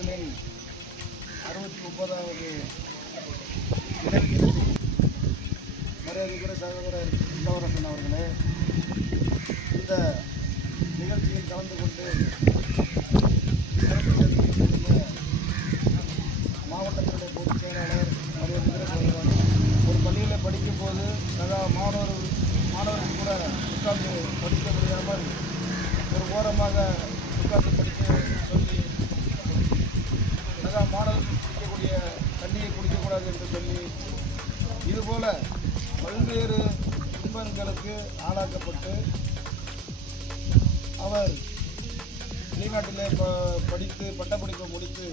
அவர்களின் அறுபத்தி ஒன்பதாவது நினைவு தினத்தில் மரியாதைக்குரிய சகோதரர் இளவரசன் அவர்களே இந்த நிகழ்ச்சியில் கலந்து கொண்டு மாவட்டத்தினுடைய பொதுச் செயலாளர் மரியாதைக்குரிய ஒரு பள்ளியில் படிக்கும்போது சகா மாணவர்கள் மாணவர்கள் கூட உட்கார்ந்து படிக்க முடியாமல் ஒரு ஓரமாக உட்கார்ந்து படிக்க சொல்லி சகா மாணவர்கள் குடிக்கக்கூடிய கூடாது என்று சொல்லி இதுபோல பல்வேறு துன்பங்களுக்கு ஆளாக்கப்பட்டு அவர் வெளிநாட்டிலே ப படித்து பட்டப்படிப்பை முடித்து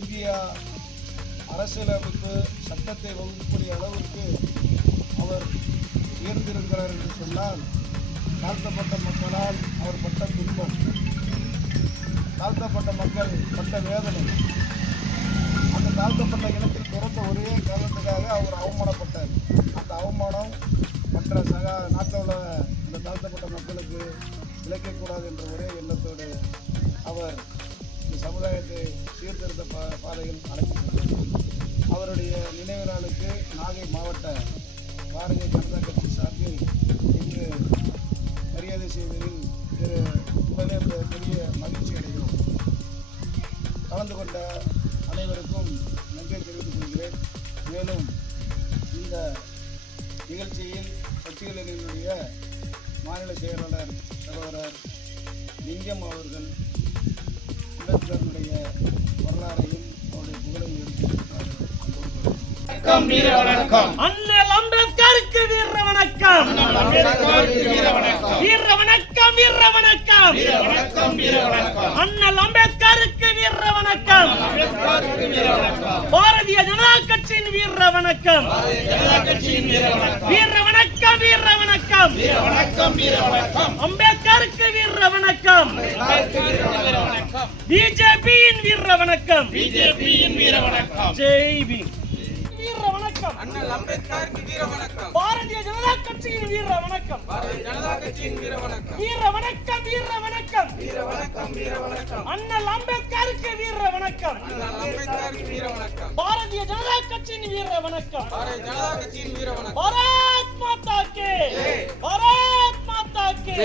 இந்தியா அரசியலமைப்பு சட்டத்தை வகுக்கக்கூடிய அளவுக்கு அவர் உயர்ந்திருக்கிறார் என்று சொன்னால் தாழ்த்தப்பட்ட மக்களால் அவர் பட்ட துன்பம். தாழ்த்தப்பட்ட மக்கள் பட்ட வேதனை. தாழ்த்தப்பட்ட இனத்தில் பிறந்த ஒரே காரணத்துக்காக அவர் அவமானப்பட்டார் அந்த அவமானம் மற்ற சக நாட்டில் உள்ள இந்த தாழ்த்தப்பட்ட மக்களுக்கு விளைக்கக்கூடாது என்ற ஒரே எண்ணத்தோடு அவர் இந்த சமுதாயத்தை சீர்திருத்த பா பாதையில் அழைக்கப்பட்டார் அவருடைய நினைவு நாளுக்கு நாகை மாவட்ட பாரதிய ஜனதா கட்சி சார்பில் இன்று மரியாதை செய்வதில் உடனே பெரிய மகிழ்ச்சி அடைகிறோம் கலந்து கொண்ட நிகழ்ச்சியில் கட்சிகளினுடைய மாநில செயலாளர் சகோதரர் லிங்கம் அவர்கள் அம்பேத்கருடைய வரலாறையும் அவருடைய புகழையும் எடுத்திருக்கிறார்கள் அண்ணல் அம்பேத்கருக்கு வீர வணக்கம். வீர வணக்கம் வீர வணக்கம். அண்ணல் அம்பேத்கருக்கு வீர வணக்கம் பாரதிய ஜனதா கட்சியின் வீர வணக்கம் வீர வணக்கம் வீர வணக்கம் அம்பேத்கருக்கு வீர வணக்கம் பிஜேபியின் வீர வணக்கம் பிஜேபியின் வீர வணக்கம் ஜெய் பீம் வீர வணக்கம் அண்ணல் அம்பேத்கருக்கு வீர வணக்கம் பாரதிய ஜனதா கட்சியின் வீர வணக்கம் பாரதிய ஜனதா கட்சியின் வீர வணக்கம் வீர வணக்கம் வீர வணக்கம் வீர வணக்கம் வீர வணக்கம் அண்ணல் அம்பேத்கர் பாரதிய ஜனதா கட்சியின் வீர வணக்கம். பாரதிய ஜனதா கட்சியின் வீர வணக்கம். பாரத் மாதா கே பாரத் மாதா கே